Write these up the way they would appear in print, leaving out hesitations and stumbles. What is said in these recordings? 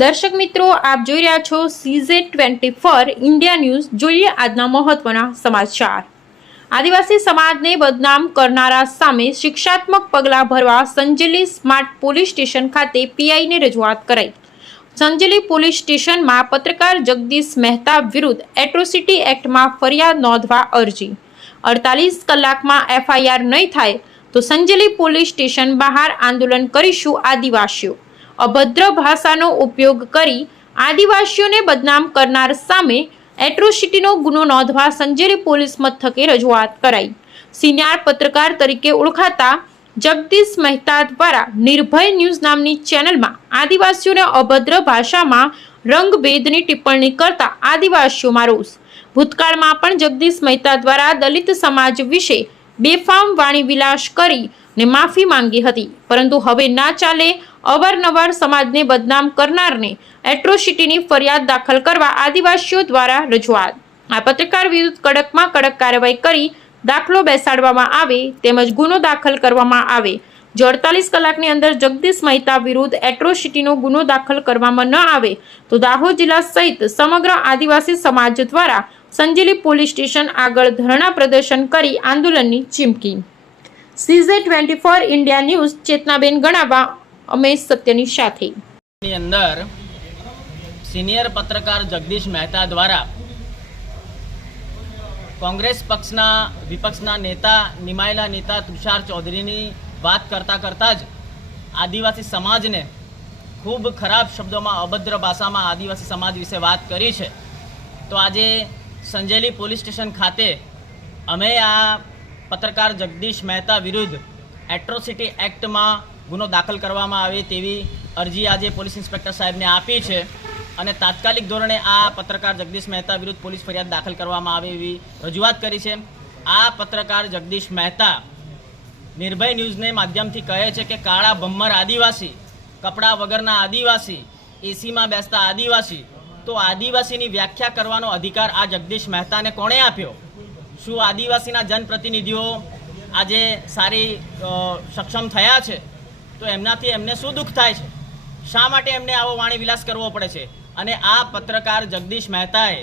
દર્શક મિત્રો, આપ જોઈ રહ્યા છો CZ24 ઇન્ડિયા ન્યૂઝ। જોઈએ આજના મહત્વના સમાચાર। આદિવાસી સમાજને બદનામ કરનારા સામે શિક્ષાત્મક પગલાં ભરવા સંજેલી સ્માર્ટ પોલીસ સ્ટેશન ખાતે પીઆઈને રજૂઆત કરાઈ। સંજેલી પોલીસ સ્ટેશનમાં પત્રકાર જગદીશ મહેતા વિરુદ્ધ એટ્રોસિટી એક્ટમાં ફરિયાદ નોંધવા અરજી। 48 કલાકમાં FIR નહીં થાય તો સંજેલી પોલીસ સ્ટેશન બહાર આંદોલન કરીશું। આદિવાસીઓ અભદ્ર ભાષાનો ઉપયોગ કરી આદિવાસીઓને બદનામ કરનાર સામે એટ્રોસિટીનો ગુનો નોંધવા સંજેલી પોલીસ મથકે રજૂઆત કરાઈ। સિનિયર પત્રકાર તરીકે ઓળખાતા જગદીશ મહેતા દ્વારા નિર્ભય ન્યૂઝ નામની ચેનલમાં આદિવાસીઓને અભદ્ર ભાષામાં રંગભેદની ટિપ્પણી કરતા આદિવાસીઓમાં રોષ। ભૂતકાળમાં પણ જગદીશ મહેતા દ્વારા દલિત સમાજ વિશે બેફામ વાણી વિલાસ કરી ને માફી માંગી હતી, પરંતુ હવે ના ચાલે। અવારનવાર સમાજને બદનામ કરનારને એટ્રોસિટીની ફરિયાદ દાખલ કરવા આદિવાસીઓ દ્વારા રજૂઆત। આ પત્રકાર વિરુદ્ધ કડકમાં કડક કાર્યવાહી કરી દાખલો બેસાડવામાં આવે તેમજ ગુનો દાખલ કરવામાં આવે। જો 48 કલાકની અંદર જગદીશ મહેતા વિરુદ્ધ એટ્રોસિટીનો ગુનો દાખલ કરવામાં ન આવે તો દાહોદ જિલ્લા સહિત સમગ્ર આદિવાસી સમાજ દ્વારા સંજેલી પોલીસ સ્ટેશન આગળ ધરણા પ્રદર્શન કરી આંદોલનની ચીમકી। CZ24 ઇન્ડિયા ન્યૂઝ ચેતનાબેન ગણાવા, અમે સત્યની સાથે। ની અંદર સિનિયર પત્રકાર જગદીશ મહેતા દ્વારા કોંગ્રેસ પક્ષના વિપક્ષના નેતા નિમાયેલા નેતા તુષાર ચૌધરીની વાત કરતા જ આદિવાસી સમાજને ખૂબ ખરાબ શબ્દોમાં અભદ્ર ભાષામાં આદિવાસી સમાજ વિશે વાત કરી છે। તો આજે સંજેલી પોલીસ સ્ટેશન ખાતે અમે આ પત્રકાર જગદીશ મહેતા વિરુદ્ધ એટ્રોસિટી એક્ટમાં ગુનો દાખલ કરવામાં આવે તેવી અરજી આજે પોલીસ ઇન્સ્પેક્ટર સાહેબને આપી છે અને તાત્કાલિક ધોરણે આ પત્રકાર જગદીશ મહેતા વિરુદ્ધ પોલીસ ફરિયાદ દાખલ કરવામાં આવે એવી રજૂઆત કરી છે। આ પત્રકાર જગદીશ મહેતા નિર્ભય ન્યૂઝને માધ્યમથી કહે છે કે કાળા ભમ્મર આદિવાસી, કપડાં વગરના આદિવાસી, એસીમાં બેસતા આદિવાસી, તો આદિવાસીની વ્યાખ્યા કરવાનો અધિકાર આ જગદીશ મહેતાને કોણે આપ્યો? શું આદિવાસીના જનપ્રતિનિધિઓ આજે સારી સક્ષમ થયા છે? તો એમનાથી એમને શું દુઃખ થાય છે? શા માટે એમને આવો વાણી વિલાસ કરવો પડે છે? અને આ પત્રકાર જગદીશ મહેતાએ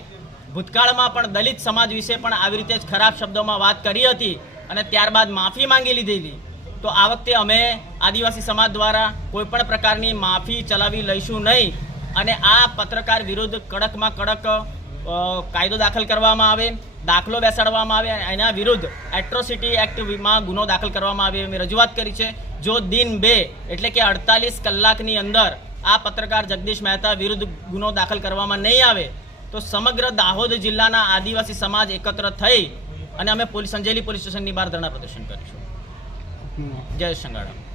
ભૂતકાળમાં પણ દલિત સમાજ વિશે પણ આવી રીતે જ ખરાબ શબ્દોમાં વાત કરી હતી અને ત્યારબાદ માફી માંગી લીધેલી। તો આ વખતે અમે આદિવાસી સમાજ દ્વારા કોઈપણ પ્રકારની માફી ચલાવી લઈશું નહીં અને આ પત્રકાર વિરુદ્ધ કડકમાં કડક કાયદો દાખલ કરવામાં આવે, દાખલો બેસાડવામાં આવે, એના વિરુદ્ધ એટ્રોસિટી એક્ટમાં ગુનો દાખલ કરવામાં આવે એવી રજૂઆત કરી છે। જો દિન 2 એટલે કે 48 કલાકની અંદર આ પત્રકાર જગદીશ મહેતા વિરુદ્ધ ગુનો દાખલ કરવામાં નહીં આવે તો સમગ્ર દાહોદ જિલ્લાના આદિવાસી સમાજ એકત્ર થઈ અને અમે સંજેલી પોલીસ સ્ટેશનની બહાર ધરણા પ્રદર્શન કરીશું। જય સંગાડા।